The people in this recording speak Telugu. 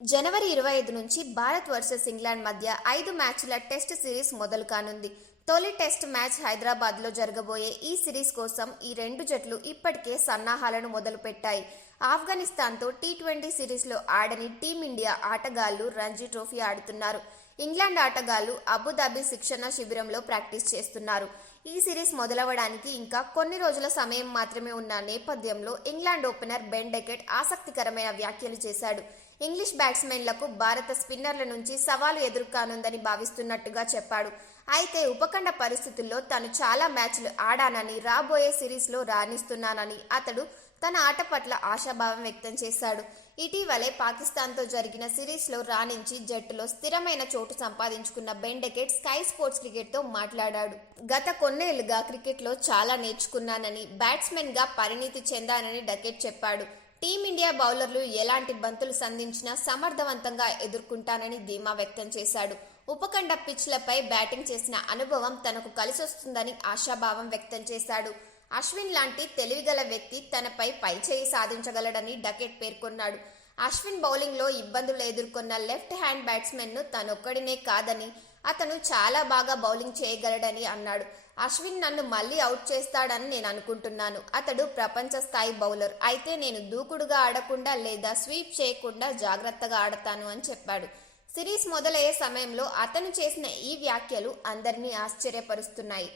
జనవరి 25 నుంచి భారత్ వర్సెస్ ఇంగ్లాండ్ మధ్య 5 మ్యాచ్ల టెస్ట్ సిరీస్ మొదలు కానుంది. తొలి టెస్ట్ మ్యాచ్ హైదరాబాద్లో జరగబోయే ఈ సిరీస్ కోసం ఈ రెండు జట్లు ఇప్పటికే సన్నాహాలను మొదలుపెట్టాయి. ఆఫ్ఘనిస్తాన్తో టీ20 సిరీస్లో ఆడని టీమిండియా ఆటగాళ్లు రంజీ ట్రోఫీ ఆడుతున్నారు. ఇంగ్లాండ్ ఆటగాళ్లు అబుదాబి శిక్షణ శిబిరంలో ప్రాక్టీస్ చేస్తున్నారు. ఈ సిరీస్ మొదలవడానికి ఇంకా కొన్ని రోజుల సమయం మాత్రమే ఉన్న నేపథ్యంలో ఇంగ్లాండ్ ఓపెనర్ బెన్ డెకెట్ ఆసక్తికరమైన వ్యాఖ్యలు చేశాడు. ఇంగ్లీష్ బ్యాట్స్మెన్లకు భారత స్పిన్నర్ల నుంచి సవాలు ఎదురుకానుందని భావిస్తున్నట్టుగా చెప్పాడు. అయితే ఉపఖండ పరిస్థితుల్లో తాను చాలా మ్యాచ్లు ఆడానని, రాబోయే సిరీస్లో రాణిస్తున్నానని అతడు తన ఆట పట్ల ఆశాభావం వ్యక్తం చేశాడు. ఇటీవలే పాకిస్తాన్తో జరిగిన సిరీస్లో రాణించి జట్టులో స్థిరమైన చోటు సంపాదించుకున్న బెన్ డెకెట్ స్కై స్పోర్ట్స్ క్రికెట్తో మాట్లాడాడు. గత కొన్నేళ్లుగా క్రికెట్లో చాలా నేర్చుకున్నానని, బ్యాట్స్మెన్గా పరిణితి చెందానని డెకెట్ చెప్పాడు. టీమిండియా బౌలర్లు ఎలాంటి బంతులు సంధించినా సమర్థవంతంగా ఎదుర్కొంటానని ధీమా వ్యక్తం చేశాడు. ఉపఖండ పిచ్లపై బ్యాటింగ్ చేసిన అనుభవం తనకు కలిసొస్తుందని ఆశాభావం వ్యక్తం చేశాడు. అశ్విన్ లాంటి తెలివిగల వ్యక్తి తనపై పైచేయి సాధించగలడని డకెట్ పేర్కొన్నాడు. అశ్విన్ బౌలింగ్లో ఇబ్బందులు ఎదుర్కొన్న లెఫ్ట్ హ్యాండ్ బ్యాట్స్మెన్ను తనొక్కడినే కాదని, అతను చాలా బాగా బౌలింగ్ చేయగలడని అన్నాడు. అశ్విన్ నన్ను మళ్లీ అవుట్ చేస్తాడని నేను అనుకుంటున్నాను. అతడు ప్రపంచ స్థాయి బౌలర్. అయితే నేను దూకుడుగా ఆడకుండా లేదా స్వీప్ చేయకుండా జాగ్రత్తగా ఆడతాను అని చెప్పాడు. సిరీస్ మొదలయ్యే సమయంలో అతను చేసిన ఈ వ్యాఖ్యలు అందరినీ ఆశ్చర్యపరుస్తున్నాయి.